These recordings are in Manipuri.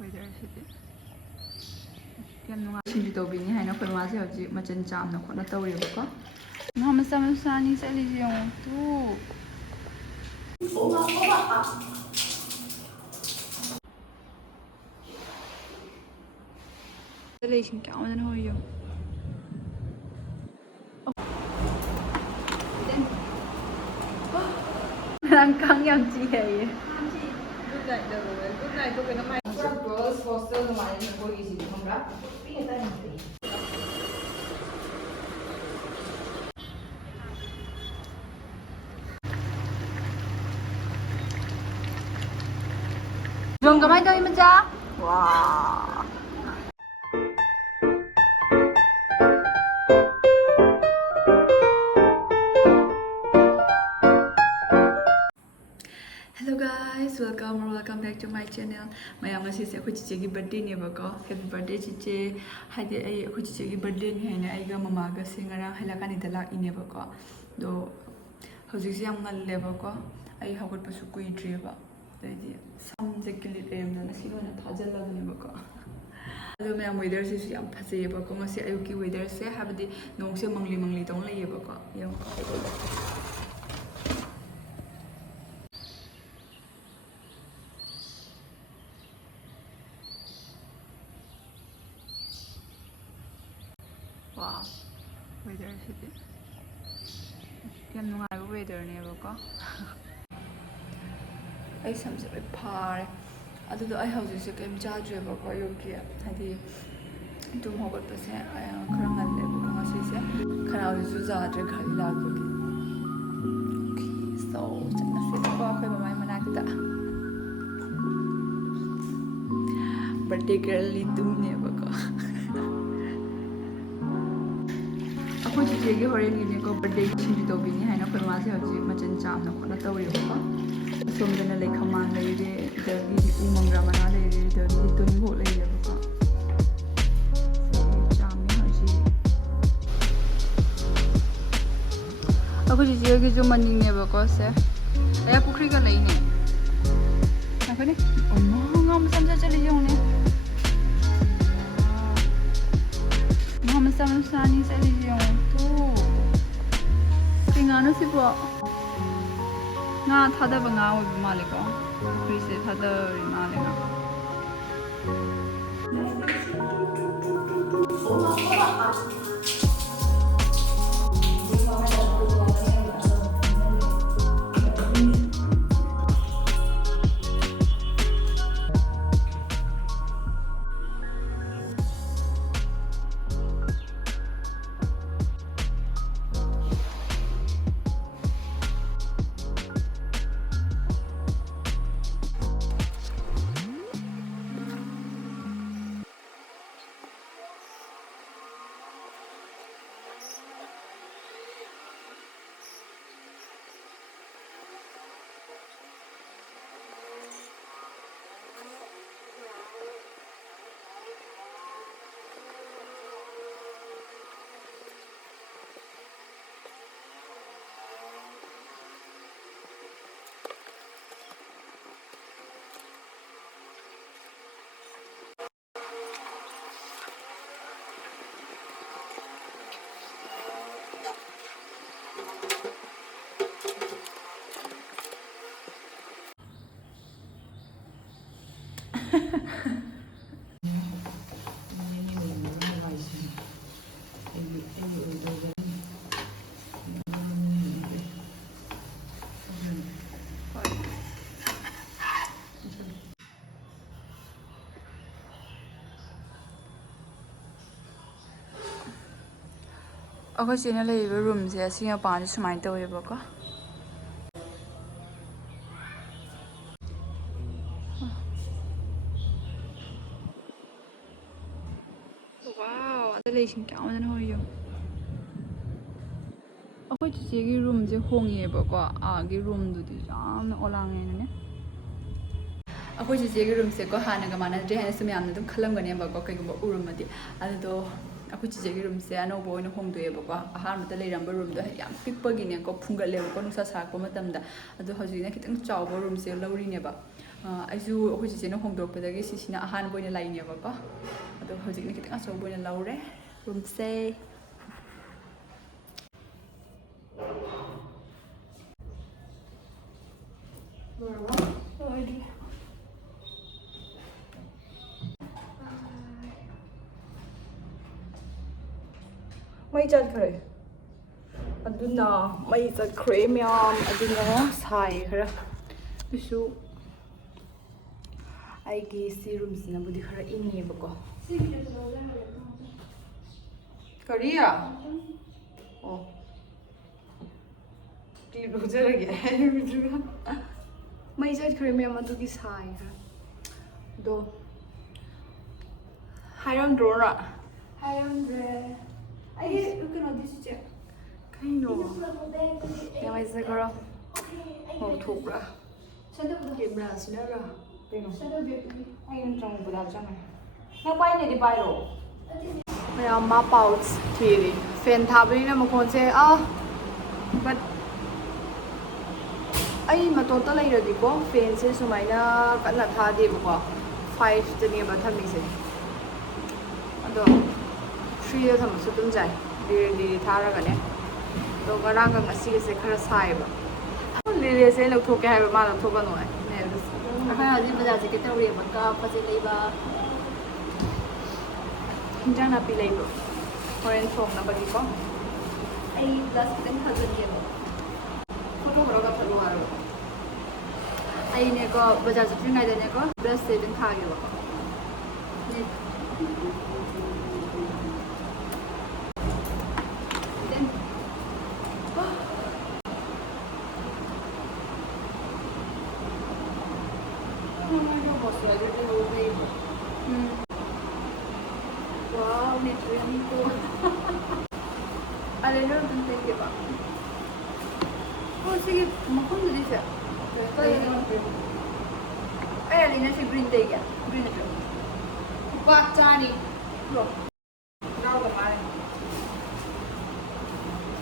ꯋꯦꯗꯔꯁꯤꯗꯤ ꯌꯥꯝ ꯅꯨꯡꯉꯥꯏ ꯁꯤꯡꯖꯨ ꯇꯧꯕꯤꯅꯤ ꯍꯥꯏꯅ ꯑꯩꯈꯣꯏ ꯃꯥꯁꯦ ꯍꯧꯖꯤꯛ ꯃꯆꯟ ꯆꯥꯝꯅ ꯈꯣꯠꯅ ꯇꯧꯔꯦꯕꯀꯣ ꯉꯥ ꯃꯆꯥ ꯃꯆꯥꯅꯤ ꯆꯠꯂꯤꯁꯦ ꯌꯦꯡꯉꯣ ꯂꯩꯁꯤꯡ ꯀꯌꯥꯝꯅ ꯍꯣꯏꯌꯣ ꯅꯪ ꯀꯥꯡ ꯌꯥꯝ ꯆꯤꯛꯑꯦ ꯒꯨꯗ ꯅꯥꯏꯠꯇꯣ ꯀꯩꯅꯣ ꯄꯨꯔꯥ ꯒꯔꯜꯁ ꯍꯣꯁꯇꯦꯜ ꯑꯗꯨꯃꯥꯏꯅ ꯑꯩꯈꯣꯏꯒꯤꯁꯤꯗꯤ ꯈꯪꯕ꯭ꯔꯥ ꯖꯣꯟ ꯀꯃꯥꯏꯅ ꯇꯧꯋꯤ ꯃꯆꯥ ꯋꯥ Hello guys, welcome back to my channel. mayam ngasi akhoi chiche gi birthday nebako. Happy birthday chiche. Haide ai akhoi chiche gi birthday ni haina aiga mama ga singara halakani da lak inebako. Do hojik si yam ngallebako. Ai hagot pasu kuidreba. Dadi sam jekili remna nasi lona thajal lagnebako. ado mayam weather si yam phaseyebako. Ngasi ayuki weather se habadi nong se mangli tong layebako. Yam wow, weather-sidi yam nungaiba weather-nebako. Ai samse loi phare. Adudo ai hojise kaim chadrebako ayuki hadi tum hogotpase khara ngallebako ngasise khara oju jadre ghari lagbagi. Okay, so chaknasebako akhoi mamai manakta. Birthday girl li tumnebako. ꯑꯩꯈꯣꯏ ꯆꯤꯆꯦꯒꯤ ꯍꯣꯔꯦꯟꯒꯤꯅꯦꯀꯣ ꯕꯔꯊꯗꯦ ꯁꯤꯡꯖꯨ ꯇꯧꯕꯤꯅꯤ ꯍꯥꯏꯅ ꯑꯩꯈꯣꯏ ꯃꯥꯁꯦ ꯍꯧꯖꯤꯛ ꯃꯆꯟ ꯆꯥꯝꯅ ꯈꯣꯠꯅ ꯇꯧꯔꯦꯕꯀꯣ ꯑꯁꯣꯝꯗꯅ ꯂꯩꯈꯝꯃꯥꯟ ꯂꯩꯔꯦ ꯑꯗꯒꯤꯗꯤ ꯎ ꯃꯪꯒ꯭ꯔꯥ ꯃꯅꯥ ꯂꯩꯔꯦ ꯑꯗꯒꯤꯗꯤ ꯇꯨꯅꯤꯡꯈꯣꯛ ꯂꯩꯔꯦꯕꯀꯣ ꯆꯥꯝꯃꯤ ꯍꯧꯖꯤꯛ ꯑꯩꯈꯣꯏ ꯆꯤꯆꯦꯒꯤꯁꯨ ꯃꯅꯤꯡꯅꯦꯕꯀꯣ ꯁꯦ ꯑꯌꯥ ꯄꯨꯈ꯭ꯔꯤꯒ ꯂꯩꯅꯦ ꯉꯥꯏꯈꯣꯅꯦ ꯑꯃ ꯉꯥ ꯃꯆꯥ ꯃꯆꯥ ꯆꯠꯂꯤꯁꯦ ꯌꯦꯡꯉꯨꯅꯦꯉꯥ ꯃꯆꯥ ꯃꯆꯥꯅꯤ ꯆꯠꯂꯤꯁꯦ ꯌꯦꯡꯉꯣ ngano sipo nga thada ba nga oiba male ko prise thada ri male nga ꯑꯩꯈꯣꯏ ꯆꯦꯅ ꯂꯩꯔꯤꯕ ꯔꯨꯝꯁꯦ ꯑꯁꯤ ꯃꯄꯥꯟꯁꯦ ꯁꯨꯃꯥꯏꯅ ꯇꯧꯋꯦꯕꯀꯣ ꯋꯥꯎ ꯑꯗ ꯂꯩꯁꯤꯡ ꯀꯌꯥꯝꯅ ꯍꯣꯏꯌꯣ ꯑꯩꯈꯣꯏ ꯆꯤꯆꯦꯒꯤ ꯔꯨꯝꯁꯦ ꯍꯣꯡꯉꯦꯕꯀꯣ ꯑꯥꯒꯤ ꯔꯨꯝꯗꯨꯗꯤ ꯌꯥꯝꯅ ꯑꯣꯂꯥꯡꯉꯦꯅꯅꯦ ꯑꯩꯈꯣꯏ ꯆꯤꯆꯦꯒꯤ ꯔꯨꯝꯁꯦꯀꯣ ꯍꯥꯟꯅꯒ ꯃꯥꯟꯅꯗ꯭ꯔꯦ ꯍꯥꯏꯅ ꯁꯨꯝ ꯌꯥꯝꯅ ꯑꯗꯨꯝ ꯈꯜꯂꯝꯒꯅꯦꯕꯀꯣ ꯀꯩꯒꯨꯝꯕ ꯎꯔꯝꯃꯗꯤ ꯑꯗꯨꯗꯣ ꯑꯩꯈꯣꯏ ꯆꯤꯆꯦꯒꯤ ꯔꯨꯝꯁꯦ ꯑꯅꯧꯕ ꯑꯣꯏꯅ ꯍꯣꯡꯗꯣꯛꯑꯦꯕꯀꯣ ꯑꯍꯥꯟꯕꯗ ꯂꯩꯔꯝꯕ ꯔꯨꯝꯗꯣ ꯌꯥꯝ ꯄꯤꯛꯄꯒꯤꯅꯦꯀꯣ ꯐꯨꯡꯒꯠꯂꯦꯕꯀꯣ ꯅꯨꯡꯁꯥ ꯁꯥꯔꯛꯄ ꯃꯇꯝꯗ ꯑꯗꯣ ꯍꯧꯖꯤꯛꯅ ꯈꯤꯇꯪ ꯆꯥꯎꯕ ꯔꯨꯝꯁꯦ ꯂꯧꯔꯤꯅꯦꯕ ꯑꯩꯁꯨ ꯑꯩꯈꯣꯏ ꯆꯤꯆꯦꯅ ꯍꯣꯡꯗꯣꯛꯄꯗꯒꯤ ꯁꯤꯁꯤꯅ ꯑꯍꯥꯟꯕ ꯑꯣꯏꯅ ꯂꯩꯅꯦꯕꯀꯣ ꯑꯗꯣ ꯍꯧꯖꯤꯛꯅ ꯈꯤꯇꯪ ꯑꯆꯧꯕ ꯑꯣꯏꯅ ꯂꯧꯔꯦ ꯔꯨꯝꯁꯦ ꯃꯩ ꯆꯠꯈ꯭ꯔꯦ ꯑꯗꯨꯅ ꯃꯩ ꯆꯠꯈ꯭ꯔꯦ ꯃꯌꯥꯝ ꯑꯗꯨꯅ ꯁꯥꯏ ꯈꯔ ꯑꯗꯨꯁꯨ ꯑꯩꯒꯤ ꯁꯤ ꯔꯨꯝꯁꯤꯅꯕꯨꯗꯤ ꯈꯔ ꯏꯪꯉꯦꯕꯀꯣ ꯀꯔꯤ ꯑꯣ ꯀ꯭ꯂꯤꯞ ꯂꯧꯖꯔꯒꯦ ꯍꯥꯏꯔꯨꯗ꯭ꯔꯒ ꯃꯩ ꯆꯠꯈ꯭ꯔꯦ ꯃꯌꯥꯝ ꯑꯗꯨꯒꯤ ꯁꯥꯏ ꯈꯔ ꯑꯗꯣ ꯍꯥꯏꯔꯝꯗ꯭ꯔꯣꯅ ꯍꯥꯏꯔꯝꯗ꯭ꯔꯦ ꯑꯩꯒꯤ ꯀꯩꯅꯣꯗꯤ ꯆꯤꯆꯦ ꯀꯩꯅꯣ ꯌꯥꯝꯃꯩꯁꯦ ꯈꯔ ꯉꯧꯊꯣꯛꯄ꯭ꯔꯥ ꯀꯦꯃꯦꯔꯥ ꯁꯤꯅꯔꯥ ꯀꯩꯅꯣ ꯑꯩꯅ ꯆꯪꯕꯗ ꯆꯪꯉꯦ ꯅꯪ ꯄꯥꯏꯅꯦꯗꯤ ꯄꯥꯏꯔꯣ ꯃꯌꯥꯝ ꯃꯥ ꯄꯥꯎꯁ ꯊꯤꯔꯤ ꯐꯦꯟ ꯊꯥꯕꯅꯤꯅ ꯃꯈꯣꯟꯁꯦ ꯕꯠ ꯑꯩ ꯃꯇꯣꯟꯇ ꯂꯩꯔꯗꯤꯀꯣ ꯐꯦꯟꯁꯦ ꯁꯨꯃꯥꯏꯅ ꯀꯟꯅ ꯊꯥꯗꯦꯕꯀோ 5ꯇꯅꯦꯕ ꯊꯝꯃꯤꯁꯦ ꯑꯗꯣ 3ꯗ ꯊꯝꯃꯁꯨ ꯑꯗꯨꯝ ꯌꯥꯏ ꯂꯤꯔꯤ ꯊꯥꯔꯒꯅꯦ ꯑꯗꯣ ꯉꯔꯥꯡꯒ ꯉꯁꯤꯒꯁꯦ ꯈꯔ ꯁꯥꯏꯌꯦꯕ ꯂꯤꯔꯦꯁꯦ ꯂꯧꯊꯣꯛꯀꯦ ꯍꯥꯏꯕ ꯃꯥ ꯂꯧꯊꯣꯛꯀꯅꯣ ꯑꯩꯈꯣꯏ ꯍꯧꯖꯤꯛ ꯕꯖꯥꯔ ꯆꯠꯀꯦ ꯇꯧꯔꯤꯕꯀꯣ ꯄꯣꯠꯆꯩ ꯂꯩꯕ ꯍꯤꯟꯖꯥꯡ ꯅꯥꯄꯤ ꯂꯩꯕ꯭ꯔꯣ ꯍꯣꯔꯦꯟ ꯊꯣꯡꯅꯕꯒꯤꯀꯣ ꯑꯩ ꯄ꯭ꯂꯁ ꯈꯤꯇꯪ ꯊꯥꯖꯟꯒꯦꯕ ꯐꯣꯇꯣ ꯈꯔ ꯀꯥꯞꯊꯠꯂꯨ ꯍꯥꯏꯔꯣ ꯑꯩꯅꯦꯀꯣ ꯕꯖꯥꯔ ꯆꯠꯇ꯭ꯔꯤꯉꯩꯗꯅꯦꯀꯣ ꯕ꯭ꯔꯁꯁꯦ ꯑꯗꯨꯝ ꯊꯥꯒꯦꯕꯀꯣ Wow, netrito. Alena rin tayo ba? Oh, sige, makundo din siya. Ay, Alena si green tayo yan. Green tayo. Bak, Johnny. Look. Now the man.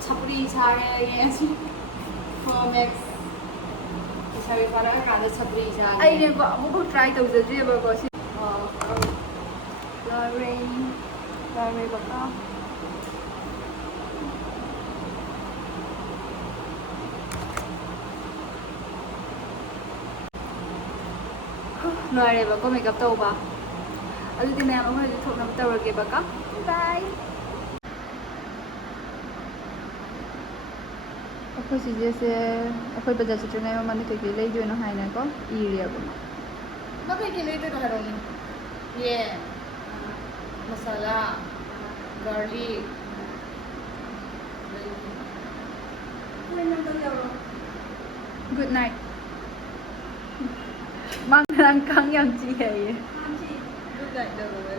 Chapri chare yes. Fomex. Sabi para kada chapri chare. Ay, ne ba mo try to the driver ko si. Lorraine baka. ꯂꯣꯏꯔꯦꯕꯀꯣ ꯃꯦꯀꯞ ꯇꯧꯕ ꯑꯗꯨꯗꯤ ꯃꯌꯥꯝ ꯑꯃ ꯍꯧꯖꯤꯛ ꯊꯣꯛꯅꯕ ꯇꯧꯔꯒꯦꯕꯀꯣ ꯕꯥꯏ ꯑꯩꯈꯣꯏ ꯆꯤꯆꯦꯁꯦ ꯑꯩꯈꯣꯏ ꯕꯖꯥꯔ ꯆꯠꯇ꯭ꯔꯤꯉꯩ ꯃꯃꯥꯡꯗ ꯀꯩꯀꯩ ꯂꯩꯗꯣꯏꯅꯣ ꯍꯥꯏꯅꯀꯣ ꯏꯔꯦꯕ ꯃꯥ ꯀꯩꯀꯩ ꯂꯩꯗꯣꯏꯅꯣ ꯍꯥꯏꯔꯛꯑꯣꯅꯦ ꯌꯦꯟ ꯃꯁꯥꯂꯥ ꯒꯥꯔꯂꯤꯛ ꯒꯨꯗ ꯅꯥꯏꯠ ꯃꯥꯡ ꯀꯥꯡ ꯌꯥꯝ ꯆꯤ ꯍꯥꯏꯌꯦ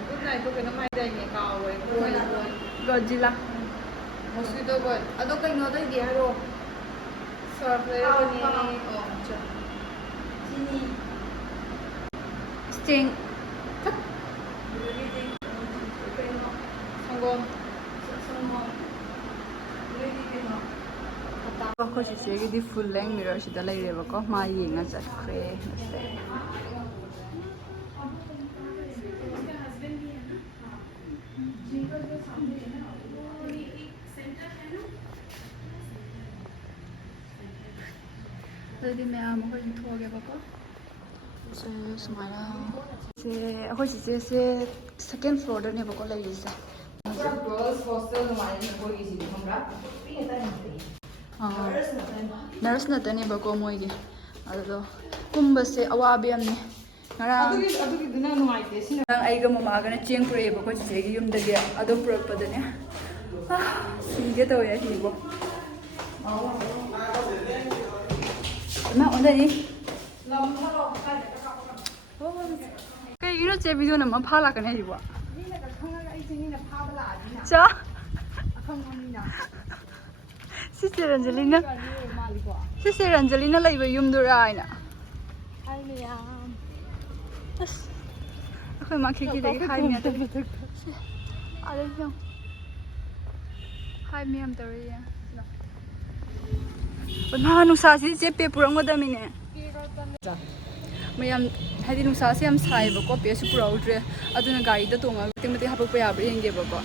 Good night to kena mai dai ne kawe Godzilla mosquito boy ado kaino dai di haro surf le ni oh cha sini sting sanggom ꯑꯩꯈꯣꯏ ꯆꯤꯆꯦꯒꯤꯗꯤ ꯐꯨꯜ ꯂꯦꯡ ꯃꯤꯔꯔ ꯁꯤꯗ ꯂꯩꯔꯦꯕꯀꯣ ꯃꯥ ꯌꯦꯡꯉ ꯆꯠꯈ꯭ꯔꯦ ꯉꯁꯦ ꯑꯗꯨꯗꯤ ꯃꯌꯥꯝ ꯑꯩꯈꯣꯏ ꯊꯣꯛꯑꯒꯦꯕꯀꯣ ꯁꯦ ꯁꯨꯃꯥꯏꯅ ꯁꯦ ꯑꯩꯈꯣꯏ ꯆꯤꯆꯦꯁꯦ ꯁꯦꯀꯦꯟ ꯐ꯭ꯂꯣꯔꯗꯅꯦꯕꯀꯣ ꯂꯩꯔꯤꯁꯦ ꯅꯔꯁ ꯅꯠꯇꯅꯦꯕꯀꯣ ꯃꯣꯏꯒꯤ ꯑꯗꯨꯗꯣ ꯀꯨꯝꯕꯁꯦ ꯑꯋꯥꯕ ꯌꯥꯝꯅꯤ ꯑꯗꯨꯒꯤꯗꯨꯅ ꯅꯨꯡꯉꯥꯏꯇꯦ ꯁꯤꯅ ꯑꯩꯒ ꯃꯃꯥꯒꯅ ꯆꯦꯡ ꯄꯨꯔꯛꯑꯦꯕꯀꯣ ꯆꯤꯆꯦꯒꯤ ꯌꯨꯝꯗꯒꯤ ꯑꯗꯨ ꯄꯨꯔꯛꯄꯗꯅꯦ ꯁꯤꯒꯦ ꯇꯧꯋꯦ ꯍꯤꯕꯣ ꯏꯃꯥ ꯑꯣꯟꯗꯅꯤ ꯀꯩꯒꯤꯅꯣ ꯆꯦ ꯚꯤꯗꯤꯑꯣ ꯅꯝꯃ ꯐꯥ ꯂꯥꯛꯀꯅꯤ ꯍꯥꯏꯁꯤꯕꯣ ꯆꯥ ꯁꯤꯁꯦ ꯔꯟꯖꯂꯤꯅ ꯂꯩꯕ ꯌꯨꯝꯗꯨꯔꯥ ꯍꯥꯏꯅ ꯑꯁ ꯑꯩꯈꯣꯏ ꯃꯥ ꯈꯤꯀꯤꯗꯒꯤ ꯍꯥꯏꯕ ꯃꯌꯥꯝ ꯇꯧꯔꯤꯌꯦ ꯅꯍꯥꯟ ꯅꯨꯡꯁꯥꯁꯤꯗꯤ ꯆꯦꯞꯄꯦ ꯄꯨꯔꯝꯒꯗꯕꯅꯤꯅꯦ ꯃꯌꯥꯝ ꯍꯥꯏꯗꯤ ꯅꯨꯡꯁꯥꯁꯦ ꯌꯥꯝ ꯁꯥꯏꯌꯦꯕꯀꯣ ꯄꯦꯁꯨ ꯄꯨꯔꯛꯎꯗ꯭ꯔꯦ ꯑꯗꯨꯅ ꯒꯥꯔꯤꯗ ꯇꯣꯡꯉꯒ ꯃꯇꯦꯛ ꯃꯇꯦꯛ ꯍꯥꯄꯛꯄ ꯌꯥꯕ꯭ꯔꯥ ꯌꯦꯡꯒꯦꯕꯀꯣ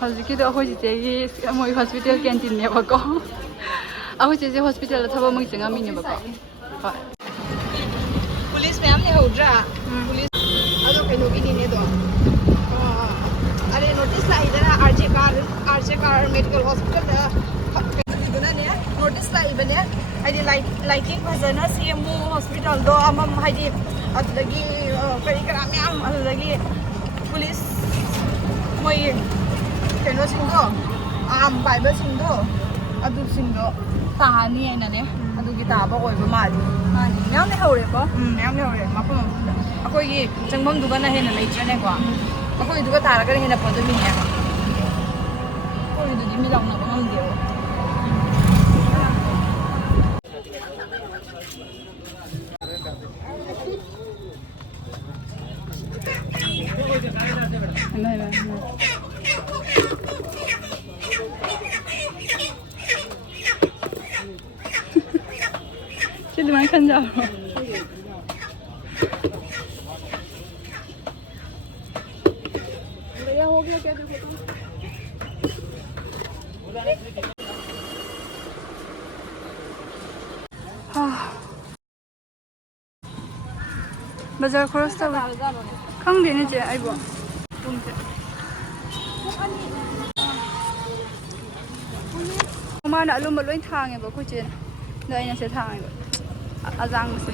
ꯍꯧꯖꯤꯛꯀꯤꯗꯣ ꯑꯩꯈꯣꯏ ꯆꯤꯆꯦꯒꯤ ꯃꯣꯏ ꯍꯣꯁꯄꯤꯇꯥꯜ ꯀꯦꯟꯇꯤꯟꯅꯦꯕꯀꯣ ꯑꯩꯈꯣꯏ ꯆꯤꯆꯦ ꯍꯣꯁꯄꯤꯇꯥꯜꯗ ꯊꯕꯛ ꯑꯃꯒꯤ ꯆꯪꯉꯝꯃꯤꯅꯦꯕꯀꯣ ꯍꯣꯏ पुलिस मैम ने होड्रा पुलिस अदो कहीं दो अरे नोटिस लाइदना आरजे कार मेडिकल हॉस्पिटल ने नोटिस लाइबने हाइदि लाइटिंग फजना सीएमओ हॉस्पिटल दो अमम हाइदि अदगी करी करा म्याम अदगी पुलिस मोय कनो सिंगो आम पाइबा सिंगो अदु सिंगो तानी हैनने अदुगी ताबा ओइबा माली ꯃꯥꯅꯤ ꯃꯌꯥꯝ ꯂꯩꯍꯧꯔꯦꯀꯣ ꯃꯌꯥꯝ ꯂꯩꯍꯧꯔꯦ ꯃꯐꯝ ꯑꯃꯗ ꯑꯩꯈꯣꯏꯒꯤ ꯆꯪꯐꯝꯗꯨꯒꯅ ꯍꯦꯟꯅ ꯂꯩꯇ꯭ꯔꯅꯦꯀꯣ ꯑꯩꯈꯣꯏꯗꯨꯒ ꯇꯥꯔꯒꯅ ꯍꯦꯟꯅ ꯐꯗꯣꯏꯅꯦ ꯑꯩꯈꯣꯏꯗꯨꯗꯤ ꯃꯤ ꯂꯥꯎꯅꯕ ꯉꯝꯗꯦꯕ ꯁꯤ ꯑꯗꯨꯃꯥꯏꯅ ꯈꯟꯖꯕ꯭ꯔꯣ ꯕꯖꯥꯔ ꯈꯣꯔꯁ ꯇꯧꯋꯦ ꯈꯪꯗꯦꯅꯦ ꯆꯦ ꯑꯩꯕꯣ ꯄꯨꯡꯁꯦ ꯃꯥꯅ ꯑꯂꯨꯝꯕ ꯂꯣꯏ ꯊꯥꯡꯉꯦꯕ ꯑꯩꯈꯣꯏ ꯆꯦꯅ ꯑꯗꯣ ꯑꯩꯅ ꯁꯤ ꯊꯥꯡꯉꯦꯕ ꯑꯖꯥꯡꯕꯁꯦ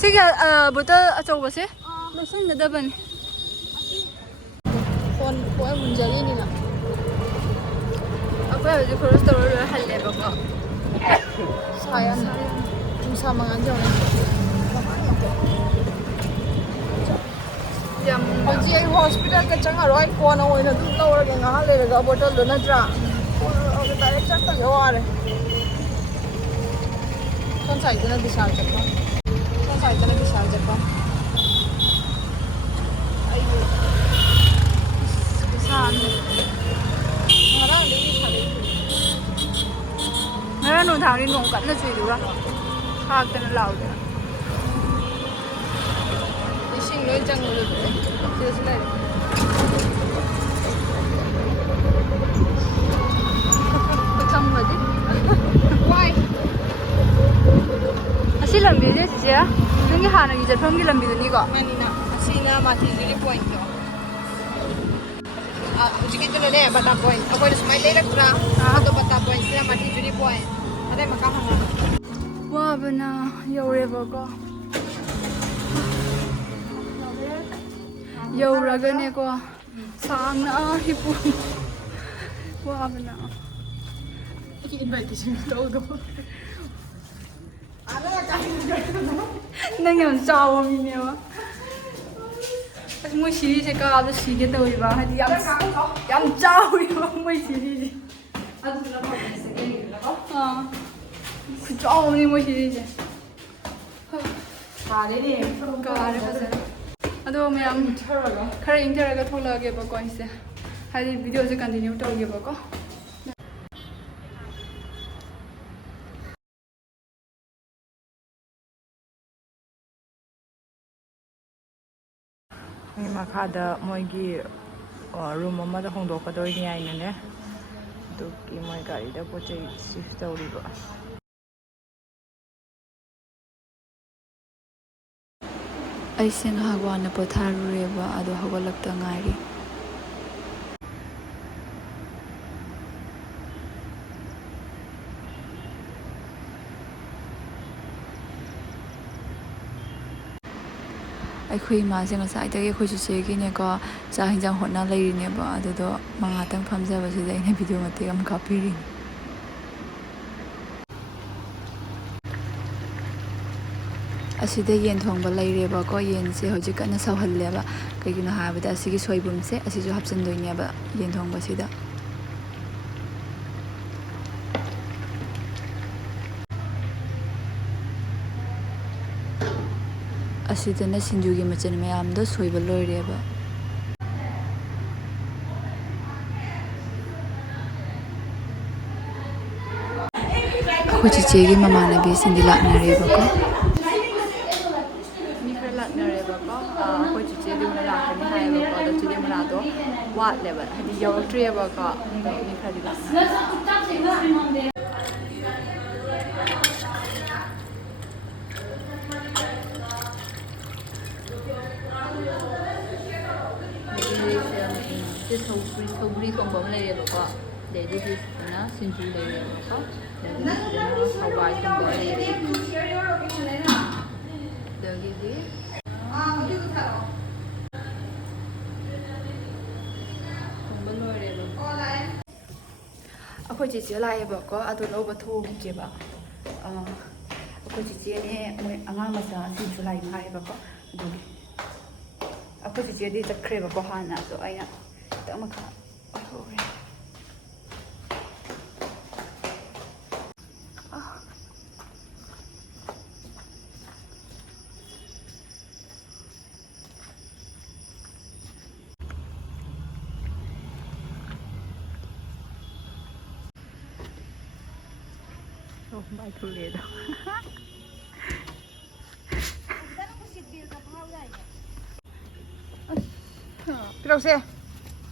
ꯁꯤꯒꯤ ꯕꯣꯇꯜ ꯑꯆꯧꯕꯁꯦ ꯂꯧꯁꯟꯒꯗꯕꯅꯤ ꯐꯣꯟ ꯄꯣꯛꯑ ꯃꯨꯟꯖꯔꯤꯅꯤꯅ ꯑꯩꯈꯣꯏ ꯍꯧꯖꯤꯛ ꯈꯣꯔꯁ ꯇꯧꯔ ꯂꯣꯏ ꯍꯜꯂꯦꯕꯀꯣ ꯁꯥ ꯌꯥꯝꯅ ꯅꯨꯡꯁꯥ ꯃꯉꯥꯟ ꯌꯧꯅ ꯌꯥꯝ ꯍꯧꯖꯤꯛ ꯑꯩ ꯍꯣꯁꯄꯤꯇꯥꯜꯗ ꯆꯪꯉꯔꯣꯏ ꯀꯣꯟꯅ ꯑꯣꯏꯅ ꯑꯗꯨꯝ ꯂꯧꯔꯒꯦ ꯉꯥꯏꯍꯥꯛ ꯂꯩꯔꯒ ꯕꯣꯇꯜꯗꯣ ꯅꯠꯇ꯭ꯔꯥ ꯗꯥꯏꯔꯦꯛ ꯆꯠꯇꯒ ꯋꯥꯔꯦ ꯁꯣꯝ ꯁꯥꯏꯗꯅ ꯕꯤꯁꯥꯜ ꯆꯠꯄ ꯁꯣꯝ ꯁꯥꯏꯗꯅ ꯕꯤꯁꯥꯜ ꯆꯠꯄ ꯑꯩꯕꯨ ꯈꯨꯁꯥꯅꯤ ꯉꯔꯥꯡꯗꯒꯤ ꯁꯥꯔꯛꯏ ꯉꯔꯥꯡ ꯅꯨꯡꯗꯥꯡꯗꯤ ꯅꯣꯡ ꯀꯟꯅ ꯆꯨꯏꯗꯨꯒ ꯈꯥꯛꯇꯅ ꯂꯥꯎꯗꯅ ꯏꯁꯤꯡ ꯂꯣꯏ ꯆꯪꯕꯗꯣ ꯁꯤꯗꯁꯨ ꯂꯩꯔꯦ ꯈꯨꯆꯪꯕꯗꯤ ꯋꯥꯏ ꯑꯁꯤ ꯂꯝꯕꯤꯁꯦ ꯆꯤꯆꯦ ꯅꯪꯒꯤ ꯍꯥꯟꯅꯒꯤ ꯆꯠꯐꯝꯒꯤ ꯂꯝꯕꯤꯗꯨꯅꯤꯀꯣ ꯃꯥꯅꯤꯅ ꯑꯁꯤꯅ ꯃꯥꯊꯤꯖꯨꯔꯤ ꯄꯣꯏꯟꯠꯇꯣ ꯍꯧꯖꯤꯛꯀꯤꯗꯨꯅꯅꯦ ꯕꯇꯥ ꯄꯣꯏꯟꯠ ꯑꯩꯈꯣꯏꯅ ꯁꯨꯃꯥꯏꯅ ꯂꯩꯔꯛꯇ꯭ꯔꯥ ꯑꯗꯣ ꯕꯇꯥ ꯄꯣꯏꯟꯠꯁꯤꯅ ꯃꯥꯊꯤꯖꯨꯔꯤ ꯄꯣꯏꯟꯠ ꯑꯗꯩ ꯃꯈꯥ ꯍꯪꯉꯛꯑꯣ ꯋꯥꯕꯅ ꯌꯧꯔꯦꯕꯀꯣ ꯌꯧꯔꯒꯅꯦꯀꯣ ꯁꯥꯡꯅ ꯍꯤꯞꯄꯨ ꯋꯥꯕꯅ invitation tꯧꯗꯣ ꯅꯪ ꯌꯥꯝ ꯆꯥꯎꯕ ꯃꯤꯅꯦꯕ ꯑꯁ ꯃꯣꯏ ꯁꯤꯔꯤꯁꯦ ꯀꯥꯕꯗ ꯁꯤꯒꯦ ꯇꯧꯔꯤꯕ ꯍꯥꯏꯗꯤ ꯌꯥꯝ ꯆꯥꯎꯔꯤꯕ ꯃꯣꯏ ꯁꯤꯔꯤꯁꯦ ꯈꯨꯆꯥꯎꯕꯅꯤ ꯃꯣꯏ ꯁꯤꯔꯤꯁꯦ ꯀꯥꯔꯦ ꯐꯖꯅ ꯑꯗꯣ ꯃꯌꯥꯝ ꯈꯔ ꯏꯪꯊꯔꯒ ꯊꯣꯛꯂꯛꯑꯒꯦꯕꯀꯣ ꯑꯩꯁꯦ ꯍꯥꯏꯗꯤ ꯚꯤꯗꯤꯑꯣꯁꯦ ꯀꯟꯇꯤꯅ꯭ꯌꯨ ꯇꯧꯒꯦꯕꯀꯣ ꯃꯈꯥꯗ ꯃꯣꯏꯒꯤ ꯔꯨꯝ ꯑꯃꯗ ꯍꯣꯡꯗꯣꯛꯀꯗꯣꯏꯅꯤ ꯍꯥꯏꯅꯅꯦ ꯑꯗꯨꯒꯤ ꯃꯣꯏ ꯒꯥꯔꯤꯗ ꯄꯣꯠ ꯆꯩ ꯁꯤꯐ ꯇꯧꯔꯤꯕ ꯑꯩꯁꯦ ꯉꯥꯏꯍꯥꯛ ꯋꯥꯅ ꯄꯣꯊꯥꯔꯨꯔꯦꯕ ꯑꯗꯣ ꯍꯧꯒꯠꯂꯛꯇ ꯉꯥꯏꯔꯤ ꯑꯩꯈꯣꯏ ꯏꯃꯥꯁꯦ ꯉꯁꯥꯏꯗꯒꯤ ꯑꯩꯈꯣꯏ ꯆꯤꯆꯦꯒꯤꯅꯦꯀꯣ ꯆꯥꯛ ꯍꯤꯟꯖꯥꯡ ꯍꯣꯠꯅ ꯂꯩꯔꯤꯅꯦꯕ ꯑꯗꯨꯗꯣ ꯃꯥ ꯉꯥꯛꯇꯪ ꯐꯝꯖꯕꯁꯤꯗ ꯑꯩꯅ ꯚꯤꯗꯤꯑꯣ ꯃꯇꯦꯛ ꯑꯃ ꯀꯥꯞꯄꯤꯔꯤꯅꯤ ꯑꯁꯤꯗ ꯌꯦꯟ ꯊꯣꯡꯕ ꯂꯩꯔꯦꯕꯀꯣ ꯌꯦꯟꯁꯦ ꯍꯧꯖꯤꯛ ꯀꯟꯅ ꯁꯧꯍꯜꯂꯦꯕ ꯀꯩꯒꯤꯅꯣ ꯍꯥꯏꯕꯗ ꯑꯁꯤꯒꯤ ꯁꯣꯏꯕꯨꯝꯁꯦ ꯑꯁꯤꯁꯨ ꯍꯥꯞꯆꯤꯟꯗꯣꯏꯅꯦꯕ ꯌꯦꯟ ꯊꯣꯡꯕꯁꯤꯗ ꯑꯁꯤꯗꯅ ꯁꯤꯡꯖꯨꯒꯤ ꯃꯆꯜ ꯃꯌꯥꯝꯗꯣ ꯁꯣꯏꯕ ꯂꯣꯏꯔꯦꯕ ꯑꯩꯈꯣꯏ ꯆꯤꯆꯦꯒꯤ ꯃꯃꯥꯟꯅꯕꯤꯁꯤꯡꯗꯤ ꯂꯥꯛꯅꯔꯦꯕꯀꯣ ꯃꯤ ꯈꯔ ꯂꯥꯛꯅꯔꯦꯕꯀꯣ ꯑꯩꯈꯣꯏ ꯆꯤꯆꯦꯗꯤ ꯑꯣꯏꯅ ꯂꯥꯛꯀꯅꯤ ꯍꯥꯏꯌꯦꯕꯀꯣ ꯑꯗꯣ ꯆꯤꯆꯦ ꯃꯅꯥꯗꯣ ꯋꯥꯠꯂꯦꯕ ꯍꯥꯏꯗꯤ ꯌꯧꯔꯛꯇ꯭ꯔꯤꯑꯕꯀꯣ ꯑꯗꯣ ꯃꯤ ꯈꯔꯗꯤ ꯂꯥꯛꯅꯔꯦ ꯁꯧꯒ꯭ꯔꯤ ꯊꯣꯡꯕ ꯑꯃ ꯂꯩꯔꯦꯕꯀꯣ ꯑꯗꯩꯗꯤ ꯁꯤꯗꯅ ꯁꯤꯡꯖꯨ ꯂꯩꯔꯦꯕꯀꯣ ꯑꯗꯩꯗꯤ ꯁꯤꯗꯅ ꯍꯋꯥꯏ ꯊꯣꯡꯕ ꯂꯩꯔꯦ ꯑꯗꯒꯤꯗꯤ ꯊꯣꯡꯕ ꯂꯣꯏꯔꯦꯕꯀꯣ ꯑꯩꯈꯣꯏ ꯆꯤꯆꯦ ꯂꯥꯛꯑꯦꯕꯀꯣ ꯑꯗꯨ ꯂꯧꯕ ꯊꯣꯛꯈꯤꯒꯦꯕ ꯑꯩꯈꯣꯏ ꯆꯤꯆꯦꯅꯦ ꯃꯣꯏ ꯑꯉꯥꯡ ꯃꯆꯥꯁꯤꯡꯁꯨ ꯂꯥꯛꯏ ꯍꯥꯏꯌꯦꯕꯀꯣ ꯑꯗꯨꯒꯤ ꯑꯩꯈꯣꯏ ꯆꯤꯆꯦꯗꯤ ꯆꯠꯈ꯭ꯔꯦꯕꯀꯣ ꯍꯥꯟꯅ ꯑꯗꯣ ꯑꯩꯅ ꯈꯤꯇꯪ ꯃꯈꯥ ꯑꯣꯏꯊꯣꯛꯈ꯭ꯔꯦ ꯕꯥꯏ ꯊꯨꯂꯦꯗꯣ ꯄꯤꯔꯛꯁꯦ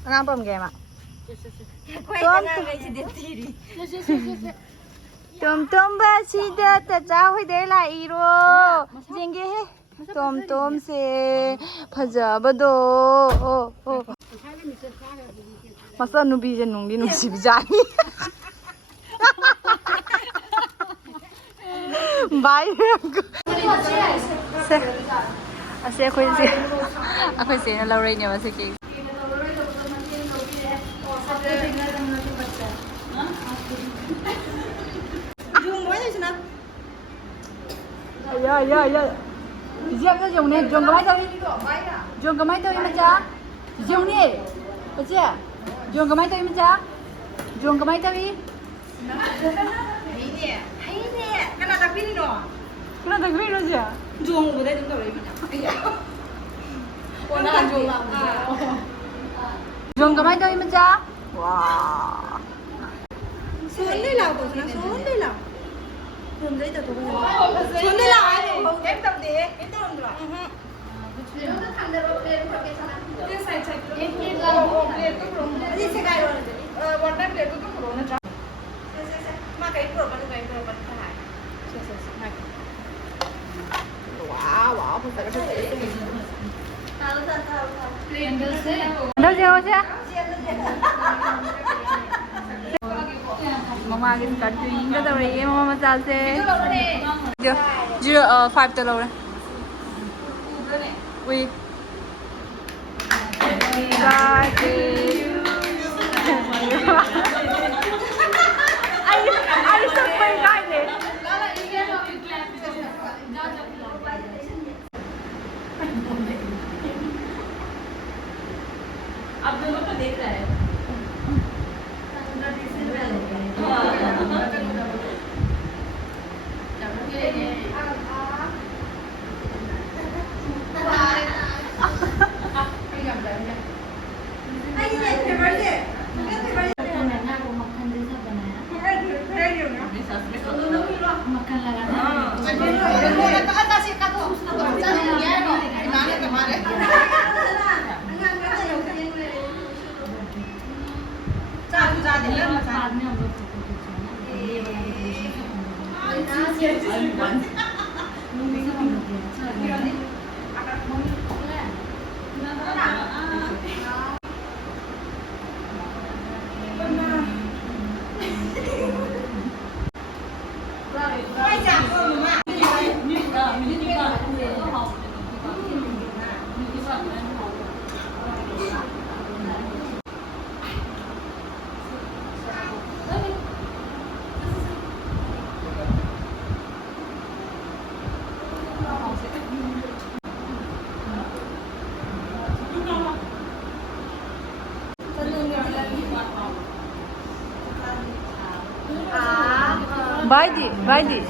ꯑꯉꯥꯡ ꯄꯝꯒꯦ ꯃꯥ ꯇꯣꯝ ꯇꯣꯝꯕ ꯁꯤꯗ ꯇꯆꯥ ꯍꯣꯏꯗꯩ ꯂꯥꯛꯏꯔꯣ ꯌꯦꯡꯒꯦꯍꯦ ꯇꯣꯝ ꯇꯣꯝꯁꯦ ꯐꯖꯕꯗꯣ ꯃꯆꯥ ꯅꯨꯄꯤꯁꯦ ꯅꯨꯡꯗꯤ ꯅꯨꯡꯁꯤꯕꯖꯥꯠꯅꯤ ꯕꯥꯏ ꯑꯁꯦ ꯑꯩꯈꯣꯏ ꯆꯦꯅ ꯂꯧꯔꯛꯏꯅꯦꯕ ꯁꯤ ꯀꯦꯛ ꯌꯥ ꯌꯧꯅꯦ ꯖꯣꯡ ꯀꯃꯥꯏ ꯇꯧꯔꯤ ꯖꯣꯡ ꯀꯃꯥꯏ ꯇꯧꯔꯤ ꯃꯆꯥ ꯖꯣꯡꯅꯦ ꯃꯆꯦ ꯖꯣꯡ ꯀꯃꯥꯏ ꯇꯧꯔꯤ ꯃꯆꯥ ꯖꯣꯡ ꯀꯃꯥꯏ ꯇꯧꯔꯤ ꯍꯩꯅꯦ ꯀꯅꯥ ꯇꯥꯛꯄꯤꯔꯤꯅꯣ ꯁꯦ ꯖꯣꯡ ꯎꯕꯗꯩ ꯑꯗꯨꯝ ꯇꯧꯔꯛꯏ ꯖꯣꯡ ꯀꯃꯥꯏ ꯇꯧꯔꯤ ꯃꯆꯥ ꯋꯥ 손들 나고 그냥 손들 나. 그럼 내가 더 그냥. 손들 나. 엠 땀데. 엠 땀들어. 여기서 상대로 플레이를 그렇게 잘하는 거. 그 사이즈. 플레이가 플레이도 그런 거. 어디 색깔로 하는지. 원단 플레이도 그런 거. 막 cái pro bạn cái pro bạn phải. Wow, wow, thật là rất dễ. Thao. Play đâu thế? Đâu chưa? Mama cái card tuyến cái tàu này mama massage se. Được. 5 tờ lâu rồi. Ui. Ai sắp quay gai này. अब दोनों को देख रहा है Vai đi.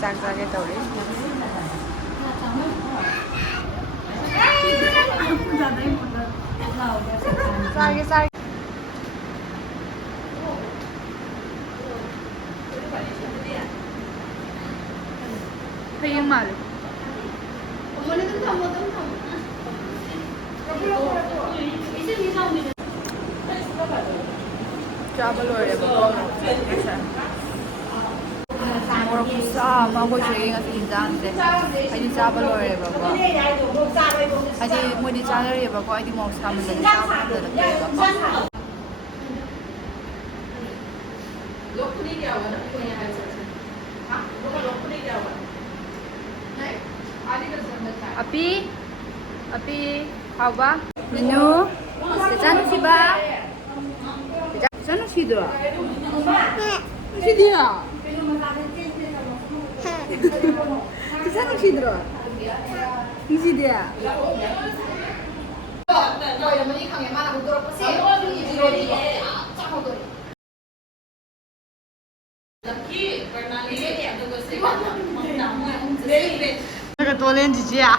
ꯆꯥꯛ ꯆꯥꯒꯦ ꯇꯧꯔꯤ ꯆꯥꯒꯦ ꯆꯥꯒꯦ ꯍꯌꯦꯡ ꯃꯥꯜꯂꯦ ꯆꯥꯕ ꯂꯣꯏꯔꯦꯕꯀꯣ ꯃꯣꯔꯣꯛ ꯈꯨꯠꯁꯥ ꯑꯃ ꯑꯩꯈꯣꯏ ꯁꯤꯒꯤ ꯉꯁꯤ ꯌꯦꯟꯖꯥꯡꯁꯦ ꯑꯩꯗꯤ ꯆꯥꯕ ꯂꯣꯏꯔꯦꯕꯀꯣ ꯍꯥꯏꯗꯤ ꯃꯣꯏꯗꯤ ꯆꯥꯅꯔꯤꯑꯕꯀꯣ ꯑꯩꯗꯤ ꯃꯣꯔꯣꯛ ꯁꯥꯃꯟꯗꯅ ꯆꯥꯕ ꯉꯝꯗꯅꯕꯀꯣ Api, Api, Hava, Minu, Sejan siba, Sejan sido, sidia, Sejan sido, sidia. tolen jijia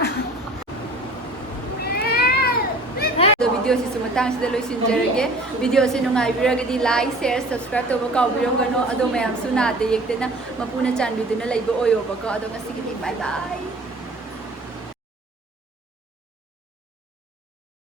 ꯚꯤꯗꯤꯑꯣꯁꯤꯁꯨ ꯃꯇꯥꯡꯁꯤꯗ ꯂꯣꯏꯁꯤꯟꯖꯔꯒꯦ ꯚꯤꯗꯤꯑꯣꯁꯤ ꯅꯨꯡꯉꯥꯏꯕꯤꯔꯒꯗꯤ ꯂꯥꯏꯛ ꯁꯦꯌꯔ ꯁꯕꯁꯀ꯭ꯔꯥꯏꯕ ꯇꯧꯕ ꯀꯥꯎꯕꯤꯔꯝꯒꯅꯨ ꯑꯗꯣ ꯃꯌꯥꯝꯁꯨ ꯅꯥꯗ ꯌꯦꯛꯇꯅ ꯃꯄꯨꯅ ꯆꯥꯟꯕꯤꯗꯨꯅ ꯂꯩꯕ ꯑꯣꯏꯌꯣꯕꯀꯣ ꯑꯗꯣ ꯉꯁꯤꯒꯤꯗꯤ ꯕꯥꯏ ꯕꯥꯏ